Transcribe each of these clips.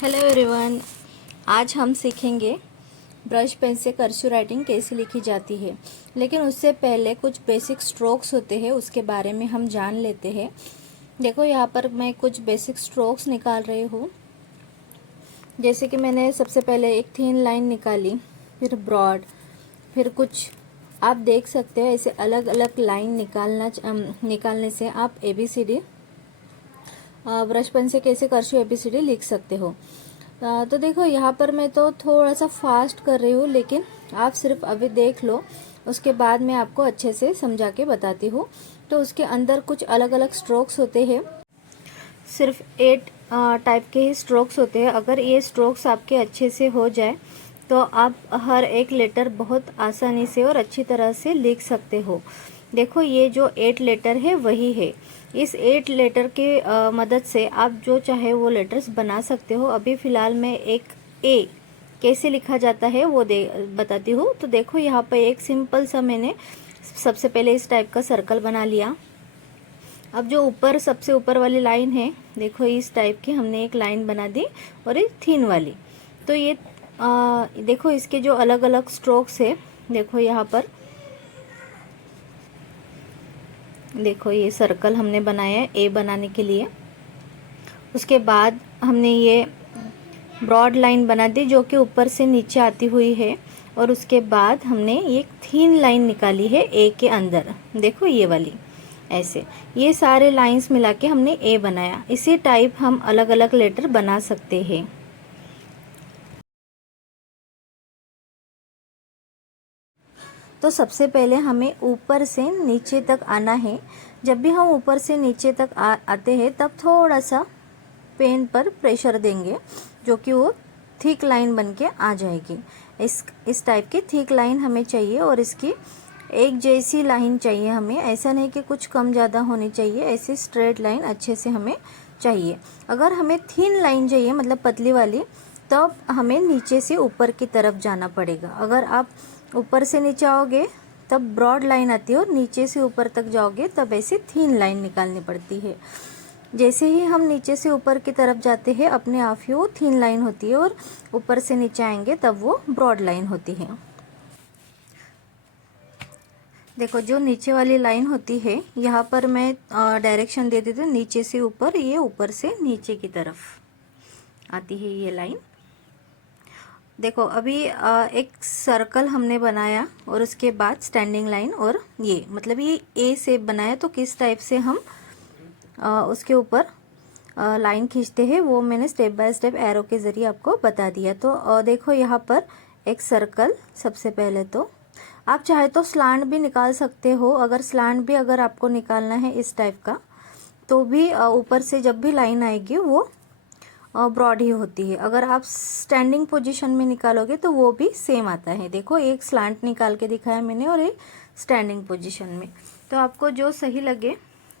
Hello everyone. आज हम सीखेंगे ब्रश पेन से कर्सिव राइटिंग कैसे लिखी जाती है। लेकिन उससे पहले कुछ बेसिक स्ट्रोक्स होते हैं, उसके बारे में हम जान लेते हैं। देखो यहाँ पर मैं कुछ बेसिक स्ट्रोक्स निकाल रही हूँ। जैसे कि मैंने सबसे पहले एक थिन लाइन निकाली, फिर ब्रॉड, फिर कुछ आप देख सकते हो ऐसे अलग अलग लाइन निकालने से आप ABCD ब्रश पेन से कैसे कर्सिव ABCD लिख सकते हो। तो देखो यहाँ पर मैं तो थोड़ा सा फास्ट कर रही हूँ, लेकिन आप सिर्फ अभी देख लो, उसके बाद मैं आपको अच्छे से समझा के बताती हूँ। तो उसके अंदर कुछ अलग अलग स्ट्रोक्स होते हैं, सिर्फ 8 टाइप के ही स्ट्रोक्स होते हैं। अगर ये स्ट्रोक्स आपके अच्छे से हो जाए तो आप हर एक लेटर बहुत आसानी से और अच्छी तरह से लिख सकते हो। देखो ये जो 8 लेटर है वही है। इस 8 लेटर के मदद से आप जो चाहे वो लेटर्स बना सकते हो। अभी फ़िलहाल मैं एक ए कैसे लिखा जाता है वो बताती हूँ। तो देखो यहाँ पर एक सिंपल सा मैंने सबसे पहले इस टाइप का सर्कल बना लिया। अब जो ऊपर सबसे ऊपर वाली लाइन है, देखो इस टाइप की हमने एक लाइन बना दी और एक थिन वाली। तो ये देखो इसके जो अलग अलग स्ट्रोक्स है, देखो यहाँ पर देखो ये सर्कल हमने बनाया है ए बनाने के लिए। उसके बाद हमने ये ब्रॉड लाइन बना दी जो कि ऊपर से नीचे आती हुई है, और उसके बाद हमने एक थिन लाइन निकाली है ए के अंदर। देखो ये वाली, ऐसे ये सारे लाइंस मिला के हमने ए बनाया। इसी टाइप हम अलग अलग लेटर बना सकते हैं। तो सबसे पहले हमें ऊपर से नीचे तक आना है। जब भी हम ऊपर से नीचे तक आते हैं तब थोड़ा सा पेन पर प्रेशर देंगे, जो कि वो थिक लाइन बन के आ जाएगी। इस टाइप की थिक लाइन हमें चाहिए, और इसकी एक जैसी लाइन चाहिए हमें। ऐसा नहीं कि कुछ कम ज़्यादा होनी चाहिए, ऐसी स्ट्रेट लाइन अच्छे से हमें चाहिए। अगर हमें थिन लाइन चाहिए, मतलब पतली वाली, तब हमें नीचे से ऊपर की तरफ जाना पड़ेगा। अगर आप ऊपर से नीचे आओगे तब ब्रॉड लाइन आती है, और नीचे से ऊपर तक जाओगे तब ऐसे थिन लाइन निकालनी पड़ती है। जैसे ही हम नीचे से ऊपर की तरफ जाते हैं, अपने आप ही वो थिन लाइन होती है, और ऊपर से नीचे आएंगे तब वो ब्रॉड लाइन होती है। देखो जो नीचे वाली लाइन होती है, यहाँ पर मैं डायरेक्शन दे देती हूँ नीचे से ऊपर, ये ऊपर से नीचे की तरफ आती है ये लाइन। देखो अभी एक सर्कल हमने बनाया, और उसके बाद स्टैंडिंग लाइन, और ये मतलब ये ए शेप बनाया। तो किस टाइप से हम उसके ऊपर लाइन खींचते हैं वो मैंने स्टेप बाय स्टेप एरो के ज़रिए आपको बता दिया। तो देखो यहाँ पर एक सर्कल। सबसे पहले तो आप चाहे तो स्लांट भी निकाल सकते हो। अगर आपको निकालना है इस टाइप का, तो भी ऊपर से जब भी लाइन आएगी वो ब्रॉड ही होती है। अगर आप स्टैंडिंग पोजीशन में निकालोगे तो वो भी सेम आता है। देखो एक स्लांट निकाल के दिखाया मैंने, और एक स्टैंडिंग पोजीशन में। तो आपको जो सही लगे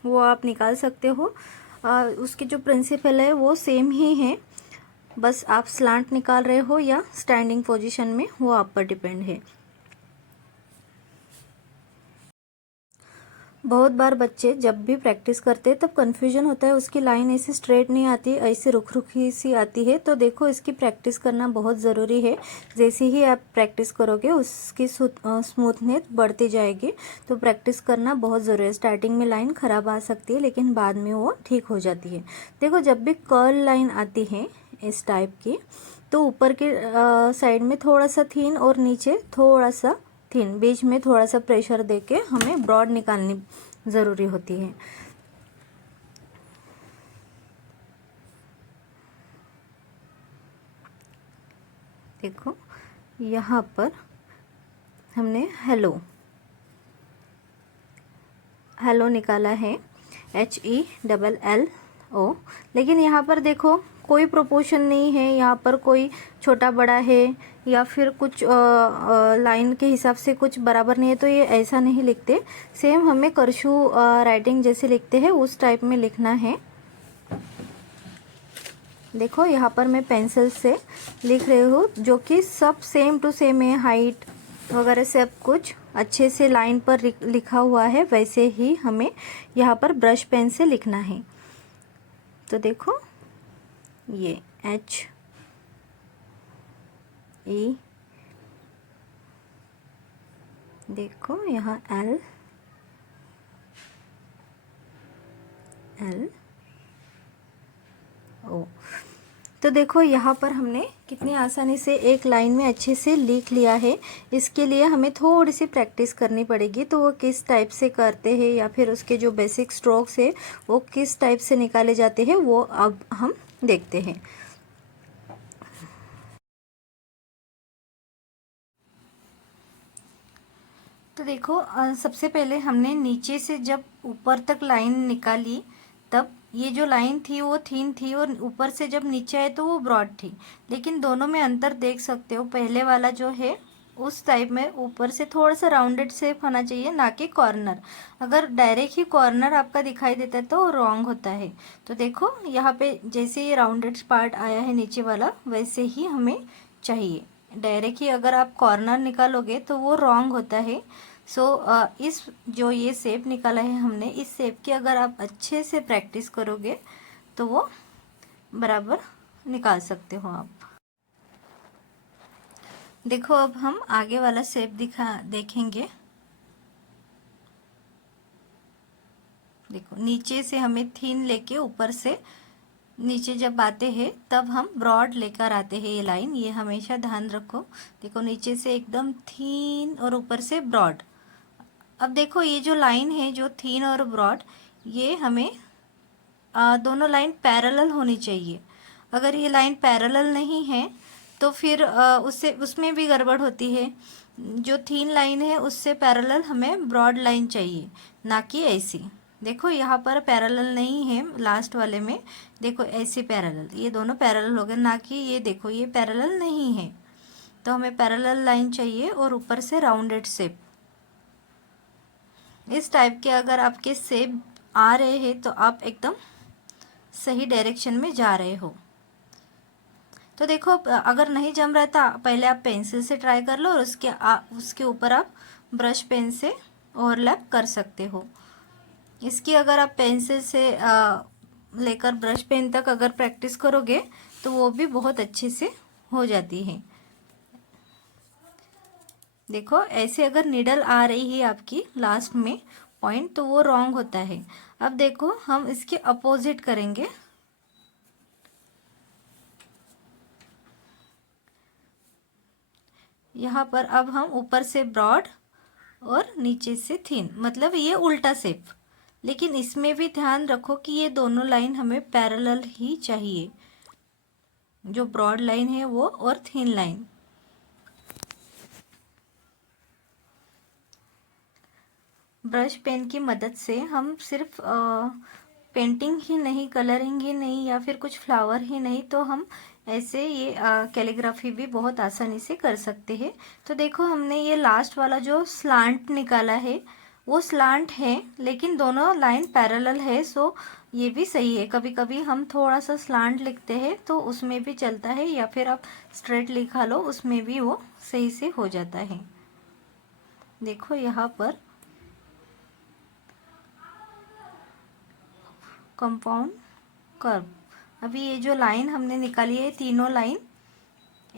वो आप निकाल सकते हो। उसकी जो प्रिंसिपल है वो सेम ही है, बस आप स्लांट निकाल रहे हो या स्टैंडिंग पोजीशन में, वो आप पर डिपेंड है। बहुत बार बच्चे जब भी प्रैक्टिस करते हैं तब कन्फ्यूजन होता है, उसकी लाइन ऐसे स्ट्रेट नहीं आती, ऐसे रुख रुखी सी आती है। तो देखो इसकी प्रैक्टिस करना बहुत ज़रूरी है। जैसे ही आप प्रैक्टिस करोगे उसकी स्मूथनेस बढ़ती जाएगी। तो प्रैक्टिस करना बहुत ज़रूरी है। स्टार्टिंग में लाइन ख़राब आ सकती है, लेकिन बाद में वो ठीक हो जाती है। देखो जब भी कर्ल लाइन आती है इस टाइप की, तो ऊपर के साइड में थोड़ा सा थिन और नीचे थोड़ा सा थिन, बीच में थोड़ा सा प्रेशर देके हमें ब्रॉड निकालनी ज़रूरी होती है। देखो यहाँ पर हमने हेलो निकाला है, HELLO। लेकिन यहाँ पर देखो कोई प्रोपोर्शन नहीं है, यहाँ पर कोई छोटा बड़ा है या फिर कुछ लाइन के हिसाब से कुछ बराबर नहीं है। तो ये ऐसा नहीं लिखते, सेम हमें कर्सिव राइटिंग जैसे लिखते हैं उस टाइप में लिखना है। देखो यहाँ पर मैं पेंसिल से लिख रही हूँ, जो कि सब सेम टू सेम है। हाइट वगैरह सब कुछ अच्छे से लाइन पर लिखा हुआ है, वैसे ही हमें यहाँ पर ब्रश पेन से लिखना है। तो देखो ये ई, देखो यहाँ एल, एल, ओ। तो देखो यहाँ पर हमने कितनी आसानी से एक लाइन में अच्छे से लिख लिया है। इसके लिए हमें थोड़ी सी प्रैक्टिस करनी पड़ेगी। तो वो किस टाइप से करते हैं या फिर उसके जो बेसिक स्ट्रोक्स है वो किस टाइप से निकाले जाते हैं वो अब हम देखते हैं। तो देखो सबसे पहले हमने नीचे से जब ऊपर तक लाइन निकाली तब ये जो लाइन थी वो थिन थी और ऊपर से जब नीचे आए तो वो ब्रॉड थी। लेकिन दोनों में अंतर देख सकते हो, पहले वाला जो है उस टाइप में ऊपर से थोड़ा सा राउंडेड शेप होना चाहिए, ना कि कॉर्नर। अगर डायरेक्ट ही कॉर्नर आपका दिखाई देता है तो रॉन्ग होता है। तो देखो यहाँ पे जैसे ये राउंडेड पार्ट आया है नीचे वाला, वैसे ही हमें चाहिए। डायरेक्ट ही अगर आप कॉर्नर निकालोगे तो वो रॉन्ग होता है। सो इस जो ये शेप निकाला है हमने, इस शेप की अगर आप अच्छे से प्रैक्टिस करोगे तो वो बराबर निकाल सकते हो आप। देखो अब हम आगे वाला शेप देखेंगे। देखो नीचे से हमें थिन लेके ऊपर से नीचे जब आते हैं तब हम ब्रॉड लेकर आते हैं ये लाइन, ये हमेशा ध्यान रखो। देखो नीचे से एकदम थिन और ऊपर से ब्रॉड। अब देखो ये जो लाइन है जो थिन और ब्रॉड, ये हमें दोनों लाइन पैरेलल होनी चाहिए। अगर ये लाइन पैरेलल नहीं है तो फिर उससे उसमें भी गड़बड़ होती है। जो थिन लाइन है उससे पैरेलल हमें ब्रॉड लाइन चाहिए, ना कि ऐसी। देखो यहाँ पर पैरेलल नहीं है लास्ट वाले में, देखो ऐसे पैरेलल, ये दोनों पैरेलल हो गए, ना कि ये देखो ये पैरेलल नहीं है। तो हमें पैरेलल लाइन चाहिए और ऊपर से राउंडेड शेप। इस टाइप के अगर आपके शेप आ रहे हैं तो आप एकदम सही डायरेक्शन में जा रहे हो। तो देखो अगर नहीं जम रहा था, पहले आप पेंसिल से ट्राई कर लो और उसके ऊपर आप ब्रश पेन से ओवरलैप कर सकते हो। इसकी अगर आप पेंसिल से लेकर ब्रश पेन तक अगर प्रैक्टिस करोगे तो वो भी बहुत अच्छे से हो जाती है। देखो ऐसे अगर नीडल आ रही है आपकी लास्ट में पॉइंट तो वो रॉन्ग होता है। अब देखो हम इसके अपोजिट करेंगे। यहाँ पर अब हम ऊपर से ब्रॉड और नीचे से थिन, मतलब ये उल्टा शेप। लेकिन इसमें भी ध्यान रखो कि ये दोनों लाइन हमें पैरेलल ही चाहिए, जो ब्रॉड लाइन है वो और थिन लाइन। ब्रश पेन की मदद से हम सिर्फ पेंटिंग ही नहीं, कलरिंग ही नहीं या फिर कुछ फ्लावर ही नहीं, तो हम ऐसे ये कैलीग्राफी भी बहुत आसानी से कर सकते हैं। तो देखो हमने ये लास्ट वाला जो स्लांट निकाला है वो स्लांट है, लेकिन दोनों लाइन पैरेलल है। सो ये भी सही है। कभी कभी हम थोड़ा सा स्लांट लिखते हैं तो उसमें भी चलता है, या फिर आप स्ट्रेट लिखा लो उसमें भी वो सही से हो जाता है। देखो यहाँ पर कंपाउंड कर्व, अभी ये जो लाइन हमने निकाली है तीनों लाइन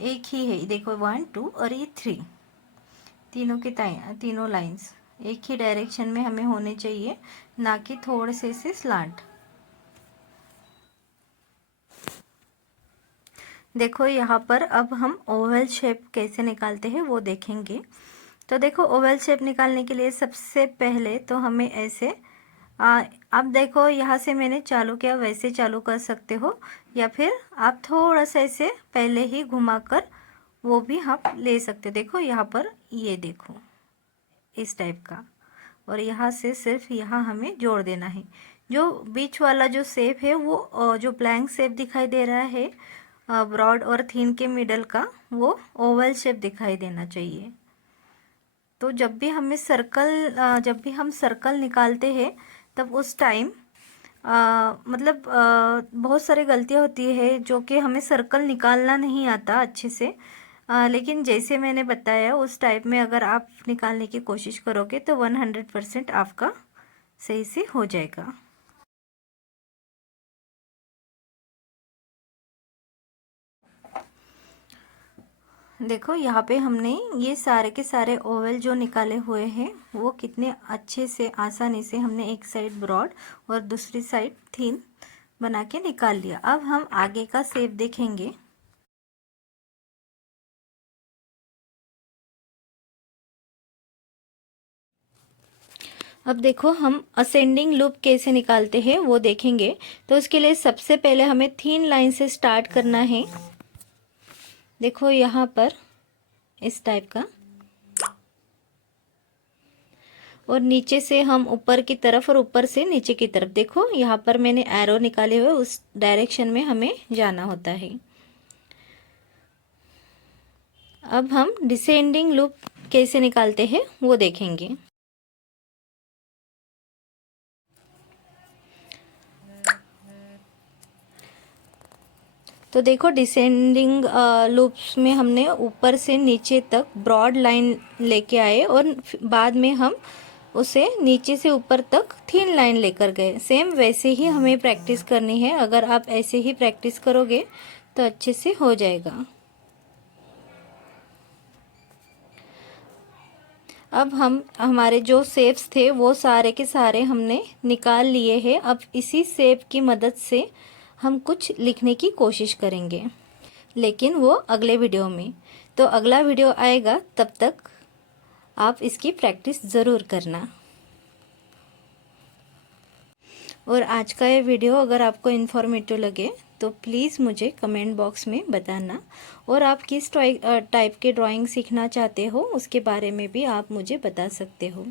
एक ही है। देखो 1 2 और ये 3, तीनों के तीनों लाइंस एक ही डायरेक्शन में हमें होने चाहिए, ना कि थोड़े से स्लांट। देखो यहाँ पर अब हम ओवल शेप कैसे निकालते हैं वो देखेंगे। तो देखो ओवल शेप निकालने के लिए सबसे पहले तो हमें ऐसे अब देखो यहाँ से मैंने चालू किया, वैसे चालू कर सकते हो, या फिर आप थोड़ा सा ऐसे पहले ही घुमाकर वो भी आप ले सकते हो। देखो यहाँ पर ये देखो इस टाइप का, और यहाँ से सिर्फ यहाँ हमें जोड़ देना है। जो बीच वाला जो शेप है वो जो ब्लैंक शेप दिखाई दे रहा है ब्रॉड और थिन के मिडल का, वो ओवल शेप दिखाई देना चाहिए। तो जब भी हम सर्कल निकालते हैं तब उस टाइम मतलब बहुत सारी गलतियाँ होती है जो कि हमें सर्कल निकालना नहीं आता अच्छे से। लेकिन जैसे मैंने बताया उस टाइप में अगर आप निकालने की कोशिश करोगे तो 100% आपका सही से हो जाएगा। देखो यहाँ पे हमने ये सारे के सारे ओवल जो निकाले हुए हैं वो कितने अच्छे से आसानी से हमने एक साइड ब्रॉड और दूसरी साइड थिन बना के निकाल लिया। अब हम आगे का शेप देखेंगे। अब देखो हम असेंडिंग लूप कैसे निकालते हैं वो देखेंगे। तो उसके लिए सबसे पहले हमें थिन लाइन से स्टार्ट करना है। देखो यहाँ पर इस टाइप का, और नीचे से हम ऊपर की तरफ और ऊपर से नीचे की तरफ। देखो यहाँ पर मैंने एरो निकाले हुए, उस डायरेक्शन में हमें जाना होता है। अब हम डिसेंडिंग लूप कैसे निकालते हैं वो देखेंगे। तो देखो डिसेंडिंग लूप्स में हमने ऊपर से नीचे तक ब्रॉड लाइन लेके आए और बाद में हम उसे नीचे से ऊपर तक थिन लाइन लेकर गए। सेम वैसे ही हमें प्रैक्टिस करनी है। अगर आप ऐसे ही प्रैक्टिस करोगे तो अच्छे से हो जाएगा। अब हम हमारे जो शेप्स थे वो सारे के सारे हमने निकाल लिए हैं। अब इसी शेप की मदद से हम कुछ लिखने की कोशिश करेंगे, लेकिन वो अगले वीडियो में। तो अगला वीडियो आएगा, तब तक आप इसकी प्रैक्टिस ज़रूर करना। और आज का ये वीडियो अगर आपको इन्फॉर्मेटिव लगे तो प्लीज़ मुझे कमेंट बॉक्स में बताना। और आप किस टाइप के ड्राइंग सीखना चाहते हो उसके बारे में भी आप मुझे बता सकते हो।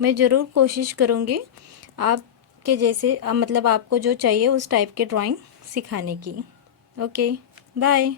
मैं ज़रूर कोशिश करूँगी आपके जैसे मतलब आपको जो चाहिए उस टाइप के ड्राइंग सिखाने की। Okay, bye.